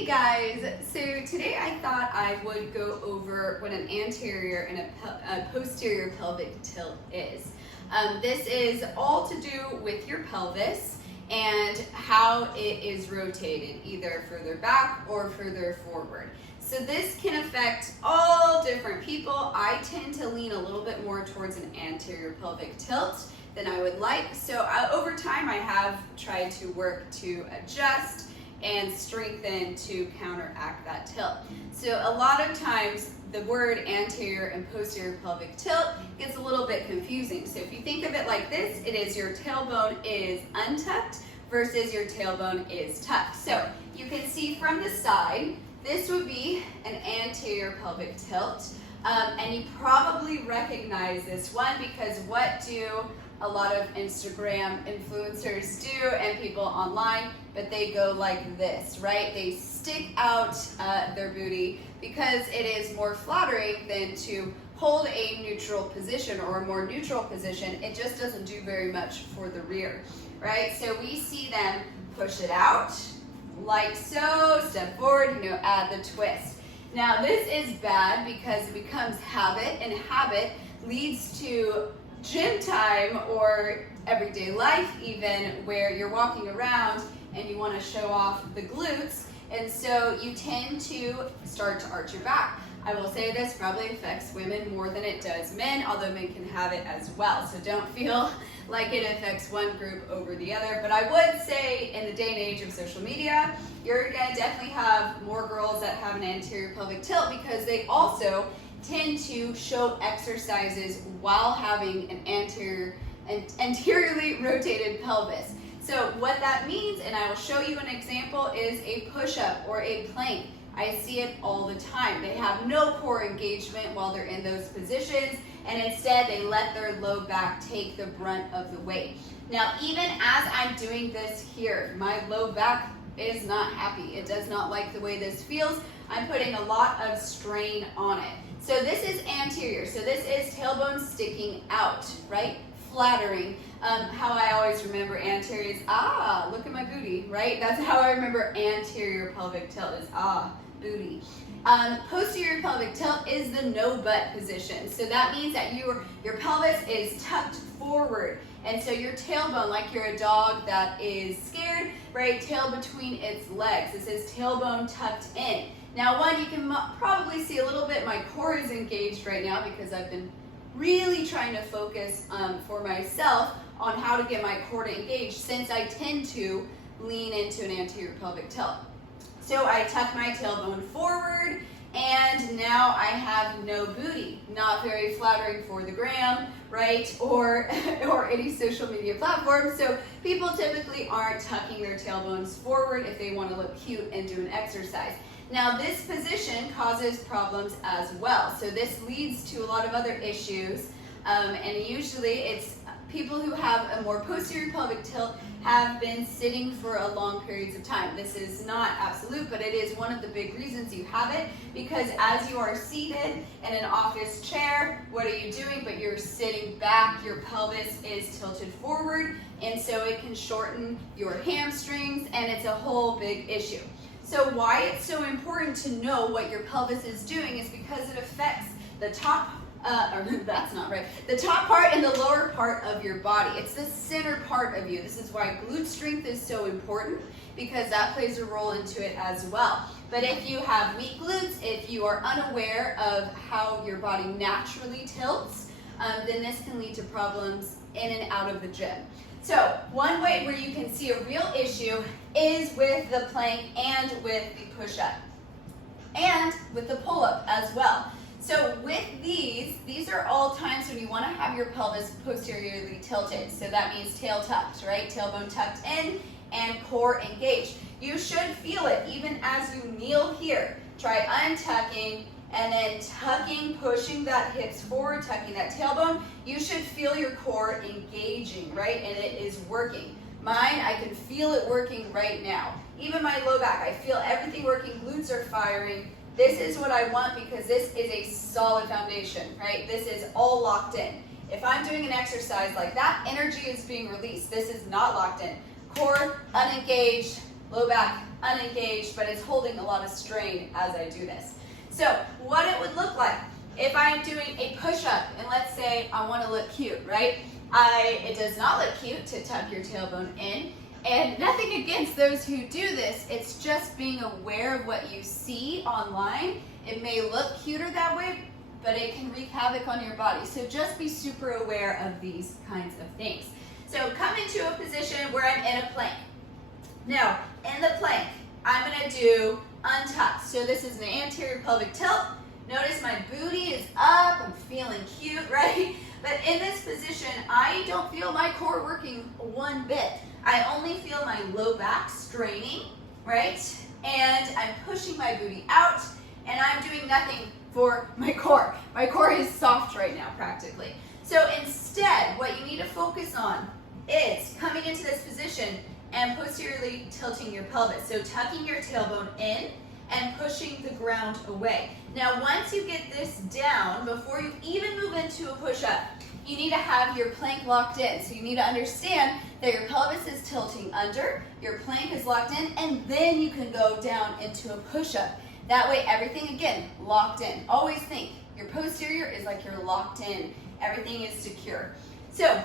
Hey guys, so today I thought I would go over what an anterior and a posterior pelvic tilt is. This is all to do with your pelvis and how it is rotated, either further back or further forward. So this can affect all different people. I tend to lean a little bit more towards an anterior pelvic tilt than I would like. So over time I have tried to work to adjust and strengthen to counteract that tilt. So a lot of times the word anterior and posterior pelvic tilt gets a little bit confusing. So if you think of it like this, it is your tailbone is untucked versus your tailbone is tucked. So you can see from the side, this would be an anterior pelvic tilt. And you probably recognize this one because what do a lot of Instagram influencers do and people online, but they go like this, right? They stick out their booty because it is more flattering than to hold a neutral position or a more neutral position. It just doesn't do very much for the rear, right? So we see them push it out like so, step forward, add the twist. Now this is bad because it becomes habit, and habit leads to gym time or everyday life even, where you're walking around and you want to show off the glutes, and so you tend to start to arch your back. I will say this probably affects women more than it does men, although men can have it as well, so don't feel like it affects one group over the other. But I would say in the day and age of social media, you're going to definitely have more girls that have an anterior pelvic tilt because they also tend to show exercises while having an anteriorly rotated pelvis. So what that means, and I will show you an example, is a push-up or a plank. I see it all the time. They have no core engagement while they're in those positions, and instead they let their low back take the brunt of the weight. Now, even as I'm doing this here, my low back is not happy. It does not like the way this feels. I'm putting a lot of strain on it. So this is anterior. So this is tailbone sticking out, right? Flattering. How I always remember anterior is, look at my booty, right? That's how I remember anterior pelvic tilt is, booty. Posterior pelvic tilt is the no butt position. So that means that your pelvis is tucked forward. And so your tailbone, like you're a dog that is scared, right? Tail between its legs. This is tailbone tucked in. Now you can probably see a little bit my core is engaged right now because I've been really trying to focus for myself on how to get my core to engage, since I tend to lean into an anterior pelvic tilt. So I tuck my tailbone forward, and now I have no booty. Not very flattering for the gram, right? Or any social media platform. So people typically aren't tucking their tailbones forward if they want to look cute and do an exercise. Now this position causes problems as well. So this leads to a lot of other issues, and usually it's people who have a more posterior pelvic tilt have been sitting for a long periods of time. This is not absolute, but it is one of the big reasons you have it, because as you are seated in an office chair, what are you doing? But you're sitting back, your pelvis is tilted forward, and so it can shorten your hamstrings, and it's a whole big issue. So why it's so important to know what your pelvis is doing is because it affects the top the top part and the lower part of your body. It's the center part of you. This is why glute strength is so important, because that plays a role into it as well. But if you have weak glutes, if you are unaware of how your body naturally tilts, then this can lead to problems in and out of the gym. So one way where you can see a real issue is with the plank and with the push-up and with the pull-up as well. So with these are all times when you want to have your pelvis posteriorly tilted. So that means tail tucked, right? Tailbone tucked in and core engaged. You should feel it even as you kneel here. Try untucking and then tucking, pushing that hips forward, tucking that tailbone. You should feel your core engaging, right? And it is working. Mine, I can feel it working right now. Even my low back, I feel everything working. Glutes are firing. This is what I want because this is a solid foundation, right? This is all locked in. If I'm doing an exercise like that, energy is being released. This is not locked in. Core unengaged, low back unengaged, but it's holding a lot of strain as I do this. So what it would look like if I'm doing a push-up, and let's say I want to look cute, right? It does not look cute to tuck your tailbone in, and nothing against those who do this. It's just being aware of what you see online. It may look cuter that way, but it can wreak havoc on your body. So just be super aware of these kinds of things. So come into a position where I'm in a plank. Now, in the plank, I'm gonna do untucked. So this is an anterior pelvic tilt. Notice my booty is up, I'm feeling cute, right? But in this position, I don't feel my core working one bit. I only feel my low back straining, right? And I'm pushing my booty out, and I'm doing nothing for my core. My core is soft right now, practically. So instead, what you need to focus on is coming into this position and posteriorly tilting your pelvis. So tucking your tailbone in and pushing the ground away. Now, once you get this down, before you even move into a push-up, you need to have your plank locked in. So you need to understand that your pelvis is tilting under, your plank is locked in, and then you can go down into a push-up. That way, everything, again, locked in. Always think, your posterior is like you're locked in. Everything is secure. So,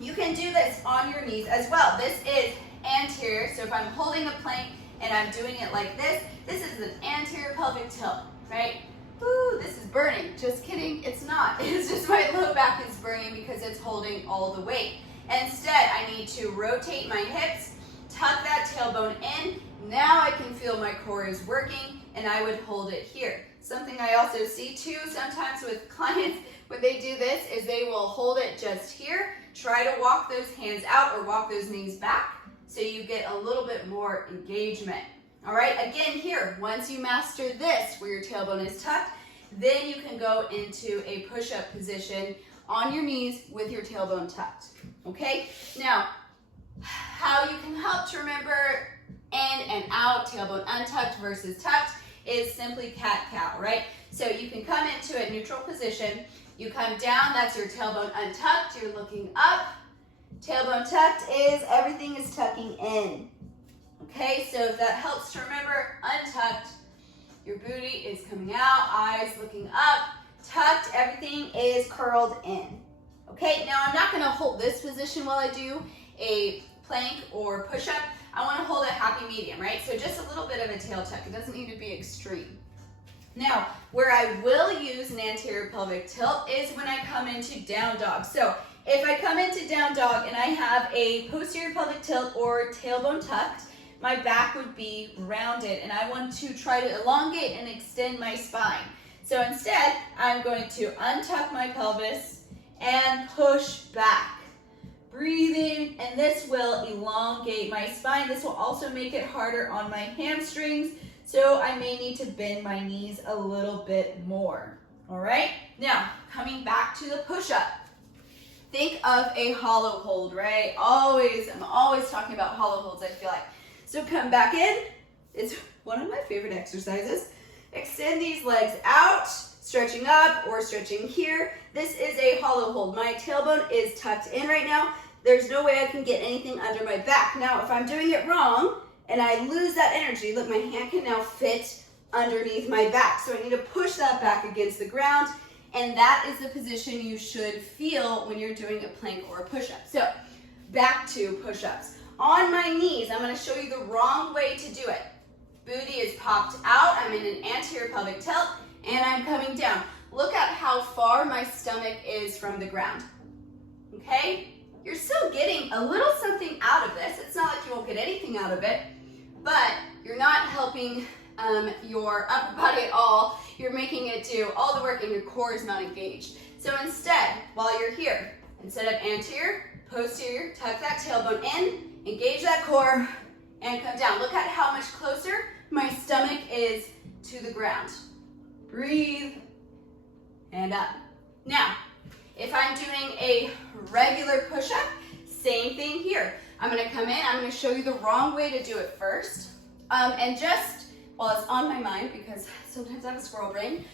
you can do this on your knees as well. This is anterior, so if I'm holding a plank and I'm doing it like this is an anterior pelvic tilt, right? Ooh, this is burning. Just kidding, it's not. It's just my low back is burning because it's holding all the weight. Instead, I need to rotate my hips, tuck that tailbone in. Now I can feel my core is working, and I would hold it here. Something I also see too sometimes with clients when they do this is they will hold it just here. Try to walk those hands out or walk those knees back so you get a little bit more engagement. All right, again here, once you master this where your tailbone is tucked, then you can go into a push-up position on your knees with your tailbone tucked. Okay, now how you can help to remember in and out, tailbone untucked versus tucked, is simply cat-cow, right? So you can come into a neutral position, you come down, that's your tailbone untucked, you're looking up. Tailbone tucked is everything is tucking in. Okay, so if that helps to remember, untucked, your booty is coming out, eyes looking up, tucked, everything is curled in. Okay, now I'm not gonna hold this position while I do a plank or push-up. I wanna hold a happy medium, right? So just a little bit of a tail tuck, it doesn't need to be extreme. Now, where I will use an anterior pelvic tilt is when I come into down dog. So if I come into down dog and I have a posterior pelvic tilt or tailbone tucked, my back would be rounded and I want to try to elongate and extend my spine. So instead, I'm going to untuck my pelvis and push back. Breathing, and this will elongate my spine. This will also make it harder on my hamstrings, so I may need to bend my knees a little bit more. All right, now coming back to the push-up. Think of a hollow hold, right? I'm always talking about hollow holds, I feel like. So come back in. It's one of my favorite exercises. Extend these legs out, stretching up or stretching here. This is a hollow hold. My tailbone is tucked in right now. There's no way I can get anything under my back. Now, if I'm doing it wrong and I lose that energy, look, my hand can now fit underneath my back. So I need to push that back against the ground, and that is the position you should feel when you're doing a plank or a push-up. So back to push-ups. On my knees, I'm gonna show you the wrong way to do it. Booty is popped out, I'm in an anterior pelvic tilt, and I'm coming down. Look at how far my stomach is from the ground, okay? You're still getting a little something out of this. It's not like you won't get anything out of it, but you're not helping your upper body at all. You're making it do all the work and your core is not engaged. So instead, while you're here, instead of anterior, posterior, tuck that tailbone in, engage that core, and come down. Look at how much closer my stomach is to the ground. Breathe, and up. Now, if I'm doing a regular push-up, same thing here. I'm gonna come in, I'm gonna show you the wrong way to do it first. And just, while it's on my mind, because sometimes I have a squirrel brain,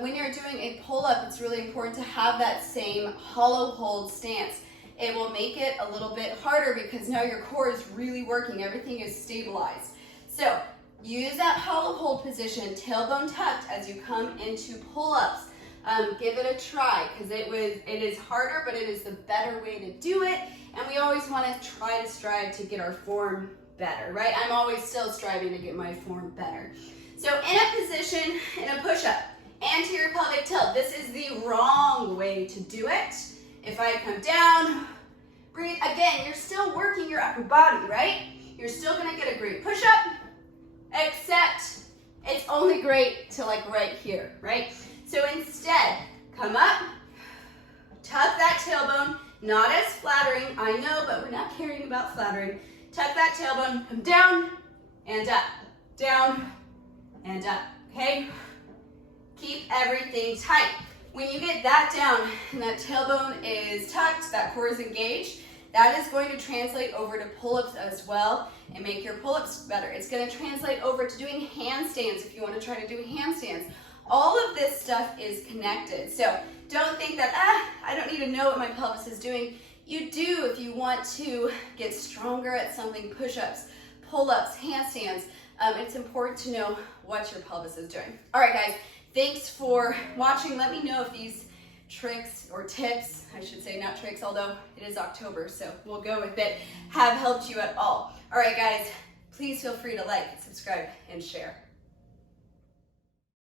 when you're doing a pull-up, it's really important to have that same hollow hold stance. It will make it a little bit harder because now your core is really working, everything is stabilized. So use that hollow hold position, tailbone tucked as you come into pull-ups. Give it a try because it is harder, but it is the better way to do it. And we always want to try to strive to get our form better, right? I'm always still striving to get my form better. So in a position, in a push-up, anterior pelvic tilt. This is the wrong way to do it. If I come down, breathe. Again, you're still working your upper body, right? You're still gonna get a great push-up, except it's only great to like right here, right? So instead, come up, tuck that tailbone, not as flattering, I know, but we're not caring about flattering. Tuck that tailbone, come down and up, down and up, okay? Keep everything tight. When you get that down and that tailbone is tucked, that core is engaged, that is going to translate over to pull-ups as well and make your pull-ups better. It's going to translate over to doing handstands if you want to try to do handstands. All of this stuff is connected. So don't think that, I don't need to know what my pelvis is doing. You do if you want to get stronger at something, push-ups, pull-ups, handstands. It's important to know what your pelvis is doing. All right, guys. Thanks for watching. Let me know if these tricks or tips, I should say not tricks, although it is October, so we'll go with it, have helped you at all. All right, guys, please feel free to like, subscribe, and share.